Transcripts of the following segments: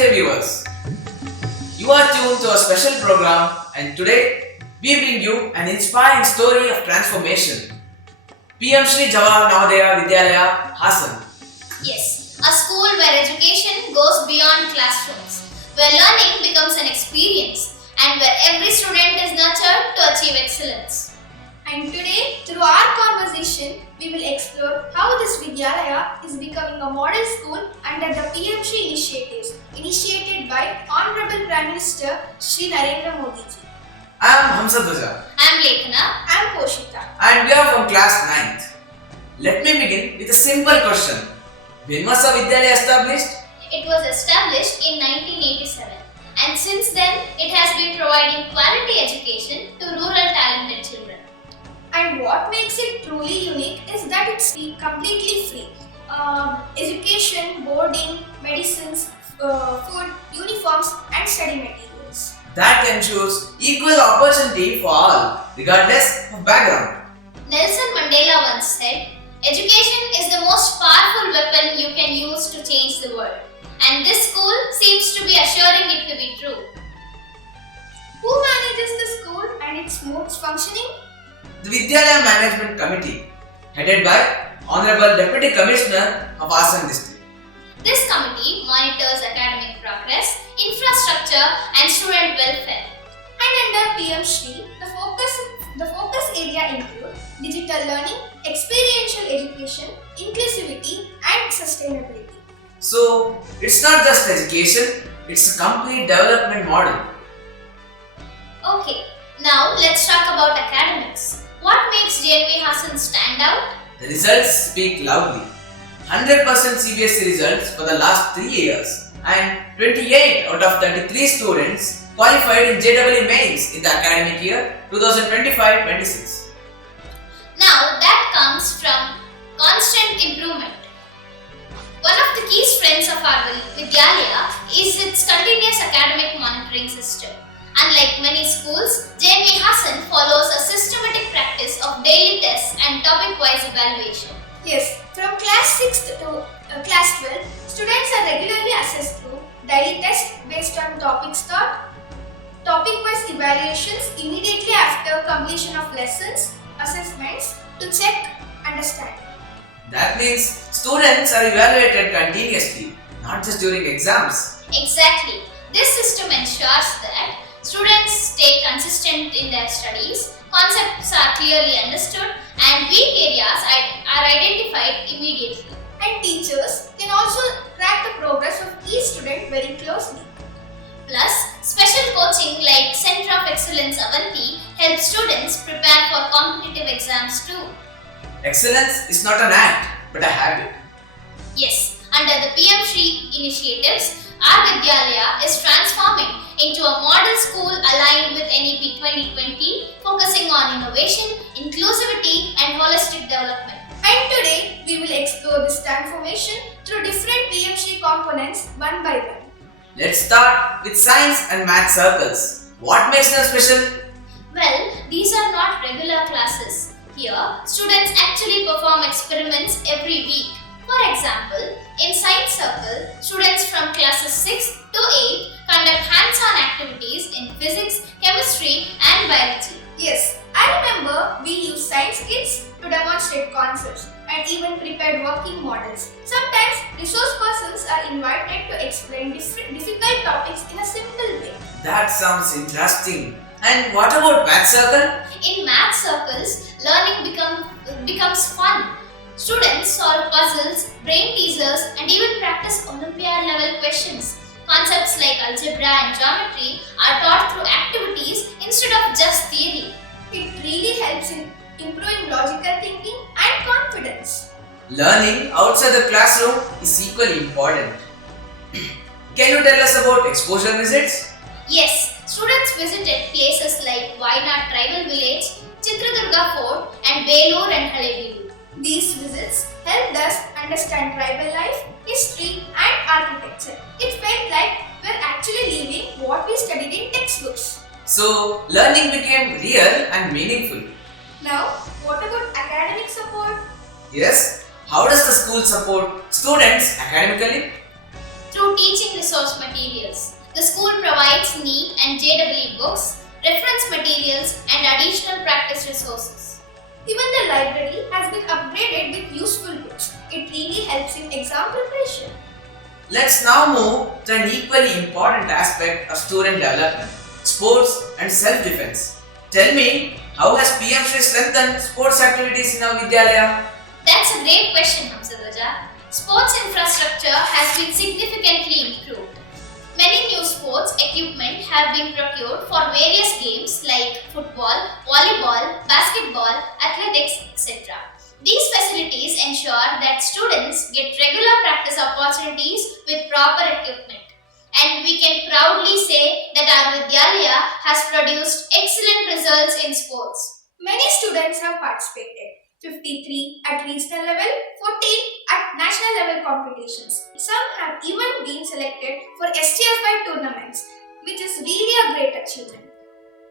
Namaste viewers. You are tuned to a special program and today we bring you an inspiring story of transformation. PM Shri Jawahar Navodaya Vidyalaya, Hassan. Yes, a school where education goes beyond classrooms, where learning becomes an experience, and where every student is nurtured to achieve excellence. And today, through our conversation, we will explore how this Vidyalaya is becoming a model school under the PM Shri initiatives initiated by Honorable Prime Minister Shri Narendra Modi ji. I am Hamza Dwaja I am Lekhana. I am Poshita. and we are from class 9th. Let me begin with a simple question. When was the Vidyalaya established? It was established in 1987, and since then it has been providing quality education to rural talented children. And what makes it truly unique is that it's completely free. Education, boarding, medicines, food, uniforms, and study materials. That ensures equal opportunity for all, regardless of background. Nelson Mandela once said, "Education is the most powerful weapon you can use to change the world." And this school seems to be assuring it to be true. Who manages the school and its smooth functioning? The Vidyalaya Management Committee, headed by Honorable Deputy Commissioner of Hassan District. This committee monitors academic progress, infrastructure, and student welfare. And under PM Shri, the focus area include digital learning, experiential education, inclusivity, and sustainability. So, it's not just education, it's a complete development model. Okay, now let's talk about academics. What makes JNV Hassan stand out? The results speak loudly. 100% CBSE results for the last 3 years and 28 out of 33 students qualified in JEE mains in the academic year 2025-26. Now that comes from constant improvement. One of the key strengths of our Vidyalaya is its continuous academic monitoring system. Unlike many schools, JNV Hassan follows a systematic practice of daily tests and topic-wise evaluation. Yes, from class 6th to class 12, students are regularly assessed through daily tests based on topics taught, topic-wise evaluations immediately after completion of lessons, assessments to check understanding. That means students are evaluated continuously, not just during exams. Exactly. This system ensures that students stay consistent in their studies, concepts are clearly understood, and weak areas are identified immediately. And teachers can also track the progress of each student very closely. Plus, special coaching like Center of Excellence Avanti helps students prepare for competitive exams too. Excellence is not an act, but a habit. Yes, under the PM Shri initiatives, our Vidyalaya is transforming into a model school aligned with NEP 2020, focusing on innovation, inclusivity, and holistic development. And today, we will explore this transformation through different PM Shri components one by one. Let's start with science and math circles. What makes them special? Well, these are not regular classes. Here, students actually perform experiments every week. For example, in Science Circle, students from classes 6 to 8 conduct hands-on activities in physics, chemistry, and biology. Yes, I remember we used science kits to demonstrate concepts and even prepared working models. Sometimes resource persons are invited to explain difficult topics in a simple way. That sounds interesting. And what about math circle? In math circles, learning becomes fun. Students solve puzzles, brain teasers, and even practice Olympiad level questions. Concepts like algebra and geometry are taught through activities instead of just theory. It really helps in improving logical thinking and confidence. Learning outside the classroom is equally important. Can you tell us about exposure visits? Yes, students visited places like Wayanad Tribal Village, Chitradurga Fort, and Belur and Halebeedu. These visits helped us understand tribal life, history, and architecture. It felt like we're actually living what we studied in textbooks. So, learning became real and meaningful. Now, what about academic support? Yes, how does the school support students academically? Through through teaching resource materials. The school provides NEET and JEE books, reference materials, and additional practice resources. Even the library has been upgraded with useful books. It really helps in exam preparation. Let's now move to an equally important aspect of student development, sports and self-defense. Tell me, how has PM Shri strengthened sports activities in our Vidyalaya? That's a great question, Hamsadwaja. Sports infrastructure has been significantly improved. Many new sports equipment have been procured for various games like football, volleyball, basketball, athletics, etc. These facilities ensure that students get regular practice opportunities with proper equipment. And we can proudly say that our Vidyalaya has produced excellent results in sports. Many students have participated. 53 at regional level, 14 at national level competitions. Some have even been selected for STFI tournaments, which is really a great achievement.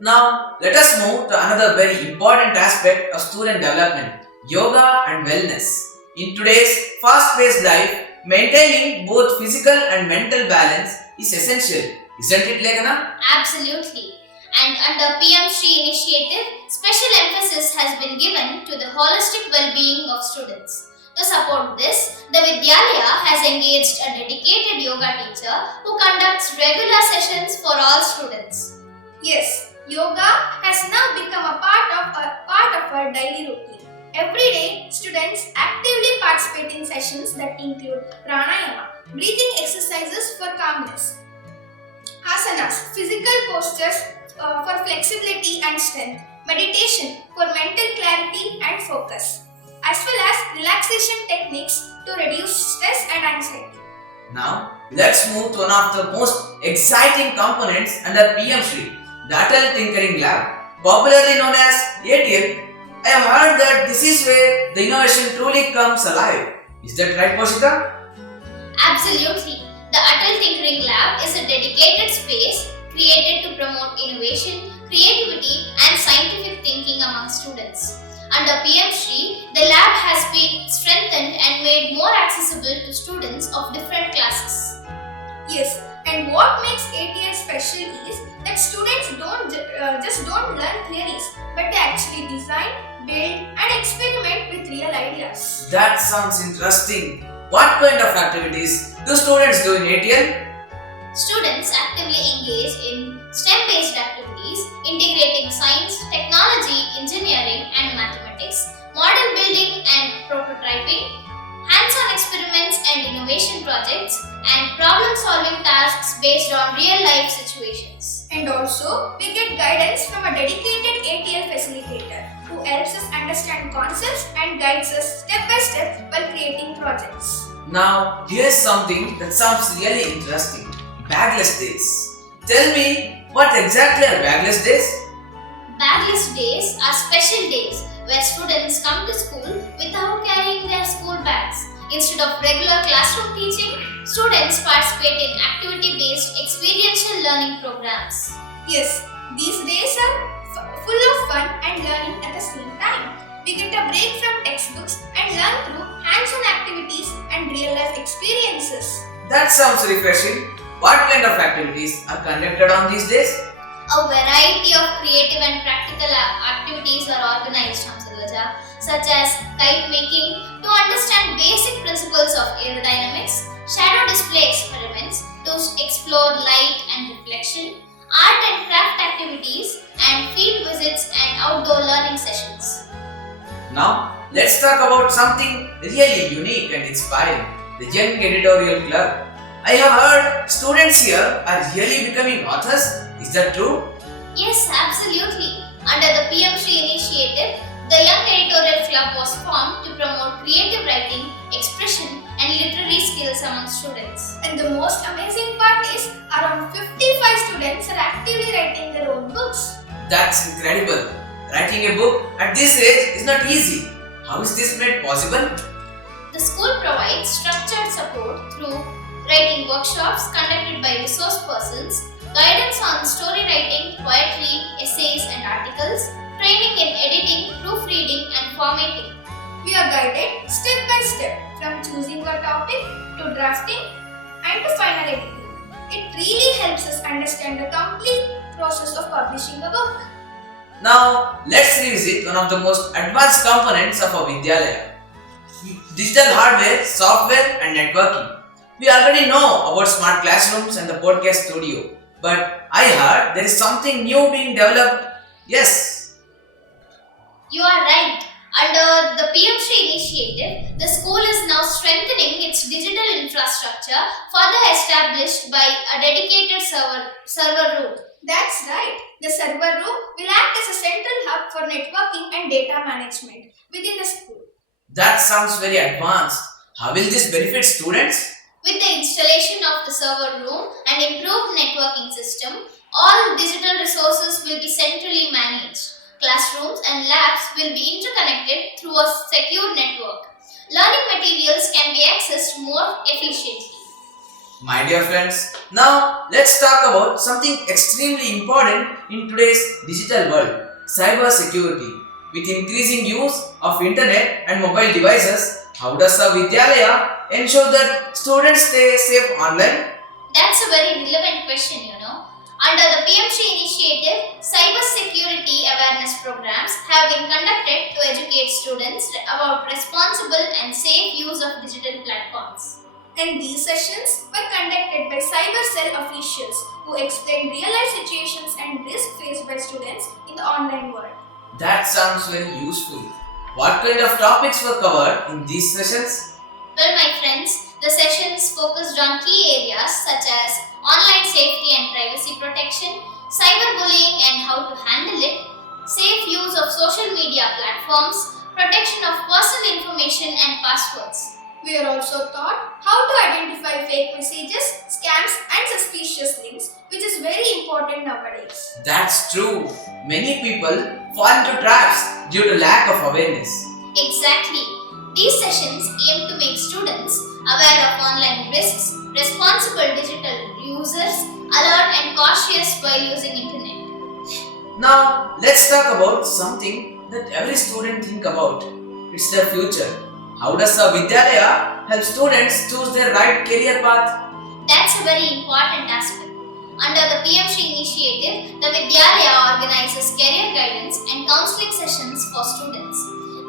Now, let us move to another very important aspect of student development, yoga and wellness. In today's fast-paced life, maintaining both physical and mental balance is essential, isn't it, Leghana? Absolutely. And under PM Shri initiative, special emphasis has been given to the holistic well-being of students. To support this, the Vidyalaya has engaged a dedicated yoga teacher who conducts regular sessions for all students. Yes, yoga has now become a part of our daily routine. Every day, students actively participate in sessions that include pranayama, breathing exercises for calmness, asanas, physical postures for flexibility and strength, meditation for mental clarity and focus, as well as relaxation techniques to reduce stress and anxiety. Now, let's move to one of the most exciting components under PM Shri, the Atal Tinkering Lab, popularly known as ATL. I have heard that this is where the innovation truly comes alive. Is that right, Poshita? Absolutely. The Atal Tinkering Lab is a dedicated space created to promote innovation, creativity, and scientific thinking among students. Under PM Shri, the lab has been strengthened and made more accessible to students of different classes. Yes, and what makes ATL special is that students don't learn theories, but they actually design, build, and experiment with real ideas. That sounds interesting. What kind of activities do students do in ATL? Students actively engage in STEM-based activities integrating science, technology, engineering, and mathematics, model building and prototyping, hands-on experiments and innovation projects, and problem-solving tasks based on real-life situations. And also, we get guidance from a dedicated ATL facilitator who helps us understand concepts and guides us step by step while creating projects. Now, here's something that sounds really interesting. Bagless days. Tell me, what exactly are bagless days? Bagless days are special days where students come to school without carrying their school bags. Instead of regular classroom teaching, students participate in activity-based experiential learning programs. Yes, these days are full of fun and learning at the same time. We get a break from textbooks and learn through hands-on activities and real-life experiences. That sounds refreshing. What kind of activities are conducted on these days? A variety of creative and practical activities are organized, Hamsadwaja, such as kite making to understand basic principles of aerodynamics, shadow display experiments to explore light and reflection, art and craft activities, and field visits and outdoor learning sessions. Now, let's talk about something really unique and inspiring, the Young Editorial Club. I have heard students here are really becoming authors. Is that true? Yes, absolutely. Under the PM Shri initiative, the Young Editorial Club was formed to promote creative writing, expression, and literary skills among students. And the most amazing part is around 55 students are actively writing their own books. That's incredible. Writing a book at this age is not easy. How is this made possible? The school provides structured support through writing workshops conducted by resource persons, guidance on story writing, poetry, essays and articles, training in editing, proofreading and formatting. We are guided step by step from choosing a topic to drafting and to final editing. It really helps us understand the complete process of publishing a book. Now, let's revisit one of the most advanced components of a Vidyalaya: digital hardware, software, and networking. We already know about smart classrooms and the podcast studio, but I heard there is something new being developed. Yes. You are right. Under the PM Shri initiative, the school is now strengthening its digital infrastructure, further established by a dedicated server room. That's right. The server room will act as a central hub for networking and data management within the school. That sounds very advanced. How will this benefit students? With the installation of the server room and improved networking system, all digital resources will be centrally managed. Classrooms and labs will be interconnected through a secure network. Learning materials can be accessed more efficiently. My dear friends, now let's talk about something extremely important in today's digital world: cyber security. With increasing use of internet and mobile devices, how does a Vidyalaya ensure that students stay safe online? That's a very relevant question, you know. Under the PM Shri initiative, cyber security awareness programs have been conducted to educate students about responsible and safe use of digital platforms. And these sessions were conducted by cyber cell officials who explained real-life situations and risks faced by students in the online world. That sounds very useful. What kind of topics were covered in these sessions? Well, my friends, the sessions focused on key areas such as online safety and privacy protection, cyberbullying and how to handle it, safe use of social media platforms, protection of personal information and passwords. We are also taught how to identify fake messages, scams and suspicious links, which is very important nowadays. That's true. Many people fall into traps due to lack of awareness. Exactly. These sessions aim to make students aware of online risks, responsible digital users, alert and cautious while using internet. Now, let's talk about something that every student think about. It's their future. How does a Vidyalaya help students choose their right career path? That's a very important aspect. Under the PM Shri initiative, the Vidyalaya organizes career guidance and counseling sessions for students.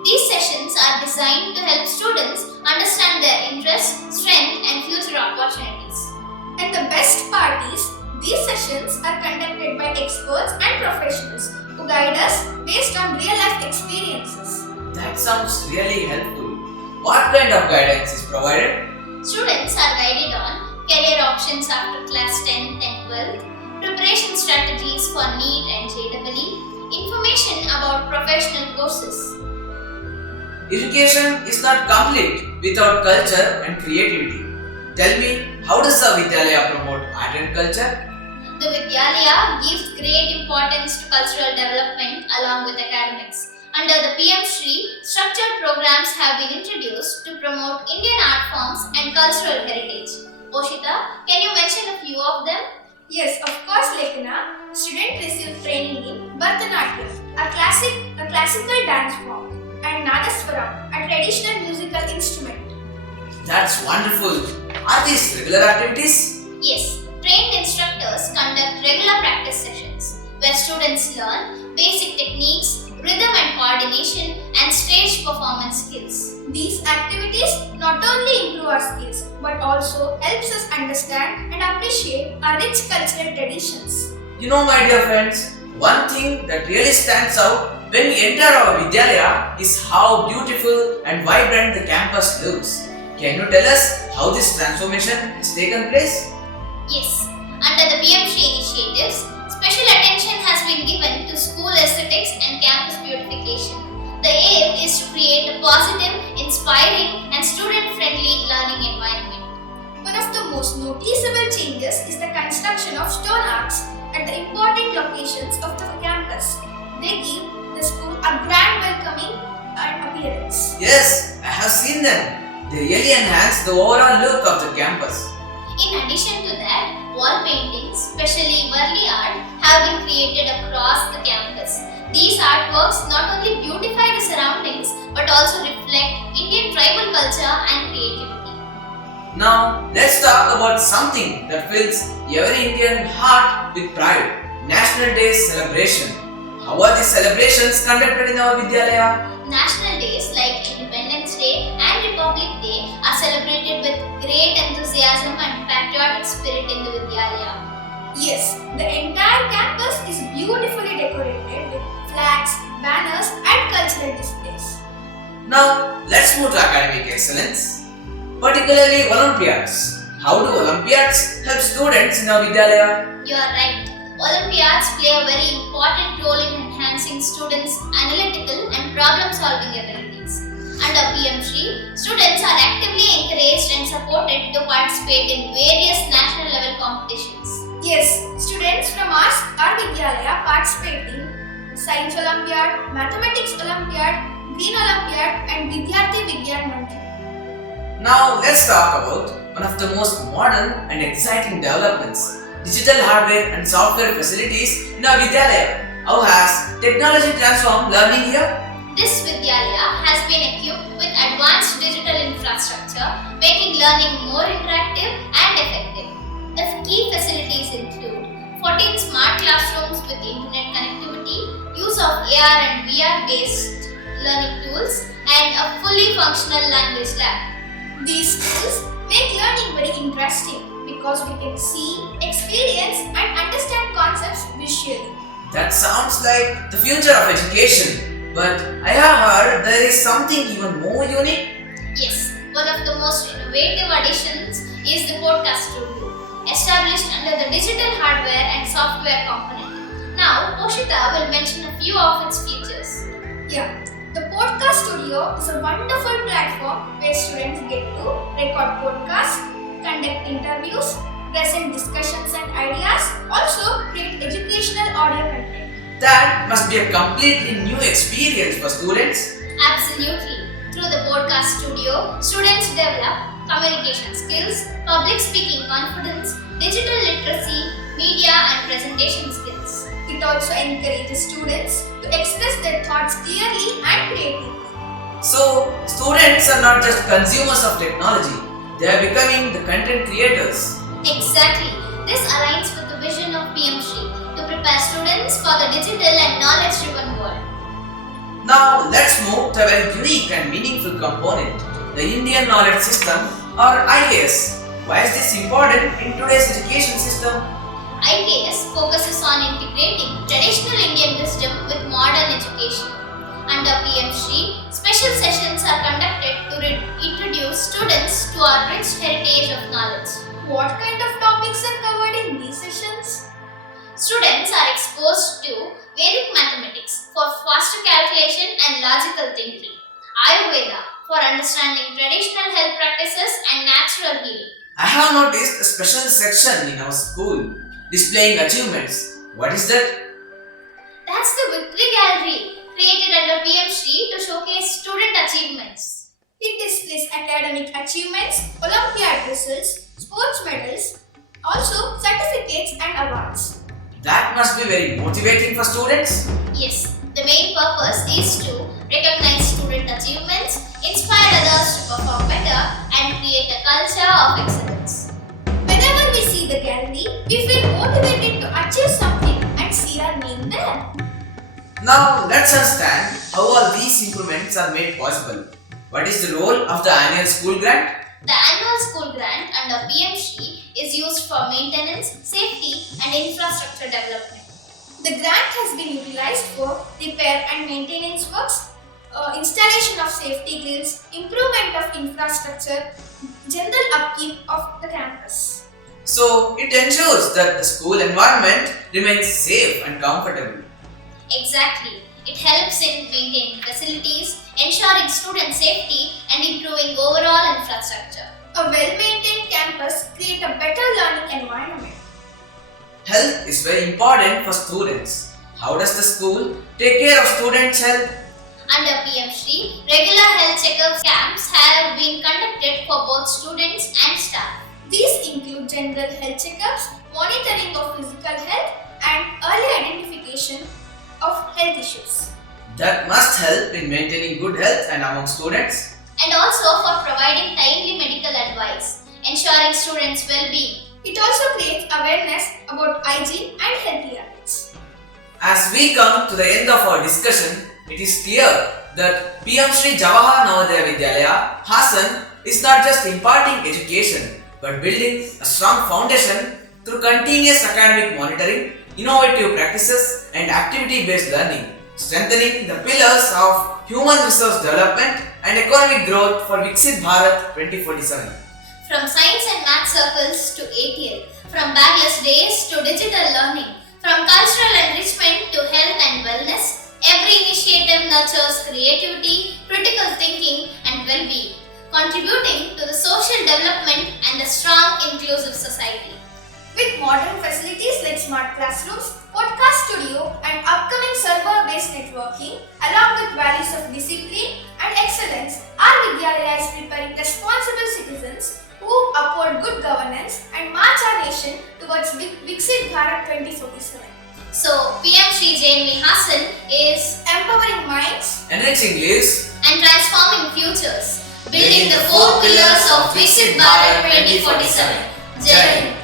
These sessions are designed to help students understand their interests, strengths, and future opportunities. And the best part is, these sessions are conducted by experts and professionals who guide us based on real-life experiences. That sounds really helpful. What kind of guidance is provided? Students are guided on career options after class 10th and 12th, preparation strategies for NEET and JEE, information about professional courses. Education is not complete without culture and creativity. Tell me, how does a Vidyalaya promote art and culture? The Vidyalaya gives great importance to cultural development along with academics. Under the PM Shri, structured programs have been introduced to promote Indian art forms and cultural heritage. Poshita, can you mention a few of them? Yes, of course, Lekana. Students receive training in Bharatanatyam, a classical dance form, and Nadaswaram, a traditional musical instrument. That's wonderful. Are these regular activities? Yes, trained instructors conduct regular practice sessions where students learn basic techniques, rhythm and coordination, and stage performance skills. These activities not only improve our skills but also helps us understand and appreciate our rich cultural traditions. You know, my dear friends, one thing that really stands out when we enter our Vidyalaya is how beautiful and vibrant the campus looks. Can you tell us how this transformation has taken place? Yes, under the PM Shri initiatives, special attention has been given to school aesthetics and campus beautification. The aim is to create a positive, inspiring, and student-friendly learning environment. One of the most noticeable changes is the construction of stone arcs at the important locations of the campus. They give the school a grand welcoming and appearance. Yes, I have seen them. They really enhance the overall look of the campus. In addition to that, wall paintings, especially Varli art, have been created across the campus. These artworks not only beautify the surroundings but also reflect Indian tribal culture and creativity. Now, let's talk about something that fills every Indian heart with pride. National Day celebration. How are these celebrations conducted in our Vidyalaya? National days like Independence Day and Republic Day are celebrated with great enthusiasm and patriotic spirit in the Vidyalaya. Yes, the entire campus is beautifully decorated with flags, banners, and cultural displays. Now, let's move to academic excellence, particularly Olympiads. How do Olympiads help students in our Vidyalaya? You are right. Olympiads play a very important role in enhancing students' analytical and problem-solving abilities. Under PM Shri, students are actively encouraged and supported to participate in various national level competitions. Yes, students from our Vidyalaya participate in Science Olympiad, Mathematics Olympiad, Green Olympiad, and Vidyarthi Vigyan Mandir. Now, let's talk about one of the most modern and exciting developments, digital hardware and software facilities in our Vidyalaya. How has technology transformed learning here? This Vidyalaya has been equipped with advanced digital infrastructure, making learning more interactive and effective. The key facilities include 14 smart classrooms with internet connectivity, use of AR and VR based learning tools, and a fully functional language lab. These tools make learning very interesting because we can see, experience, and understand concepts visually. That sounds like the future of education. But I have heard there is something even more unique. Yes, one of the most innovative additions is the podcast studio, established under the digital hardware and software component. Now, Poshita will mention a few of its features. Yeah, the podcast studio is a wonderful platform where students get to record podcasts, conduct interviews, present discussions and ideas, also create educational audio content. That must be a completely new experience for students. Absolutely. Through the podcast studio, students develop communication skills, public speaking confidence, digital literacy, media and presentation skills. It also encourages students to express their thoughts clearly and creatively. So, students are not just consumers of technology, they are becoming the content creators. Exactly. This aligns with the vision of PM Shri to prepare students for the digital and knowledge-driven world. Now, let's move to a very unique and meaningful component, the Indian Knowledge System or IKS. Why is this important in today's education system? IKS focuses on integrating traditional Indian wisdom with modern education. Under PM Shri, special sessions are conducted to introduce students to our rich heritage of knowledge. What kind of topics are covered in these sessions? Students are exposed to Vedic mathematics for faster calculation and logical thinking, Ayurveda for understanding traditional health practices and natural healing. I have noticed a special section in our school displaying achievements. What is that? That's the Victory Gallery created under PM Shri to showcase student achievements. It displays academic achievements, Olympiad results, sports medals, also certificates and awards. That must be very motivating for students. Yes, the main purpose is to recognize student achievements, inspire others to perform better, and create a culture of excellence. Whenever we see the gallery, we feel motivated to achieve something and see our name there. Now, let's understand how all these improvements are made possible. What is the role of the annual school grant? The annual school grant under PM Shri is used for maintenance, safety, and infrastructure development. The grant has been utilized for repair and maintenance works, installation of safety grills, improvement of infrastructure, general upkeep of the campus. So, it ensures that the school environment remains safe and comfortable. Exactly. It helps in maintaining facilities, ensuring student safety, and improving overall infrastructure. A well-maintained campus creates a better learning environment. Health is very important for students. How does the school take care of students' health? Under PM Shri, regular health checkup camps have been conducted for both students and staff. These include general health checkups, monitoring of physical health, and early identification of health issues. That must help in maintaining good health and among students. And also for providing timely medical advice, ensuring students' well-being. It also creates awareness about hygiene and healthy habits. As we come to the end of our discussion, it is clear that PM Shri Jawahar Navodaya Vidyalaya, Hassan, is not just imparting education but building a strong foundation through continuous academic monitoring, innovative practices, and activity-based learning, strengthening the pillars of human resource development and economic growth for Viksit Bharat 2047. From science and math circles to ATL, from bagless days to digital learning, from cultural enrichment to health and wellness, every initiative nurtures creativity, critical thinking, and well-being, contributing to the social development and a strong, inclusive society. With modern facilities like smart classrooms, podcast studio, and upcoming server-based networking, along with values of discipline and excellence, our Vidyalaya is preparing responsible citizens who uphold good governance and march our nation towards Viksit Bharat 2047. So, PM Shri JNV Hassan is Empowering minds, Enriching lives, and transforming futures, building the four pillars of Viksit Bharat 2047. Jai Hind.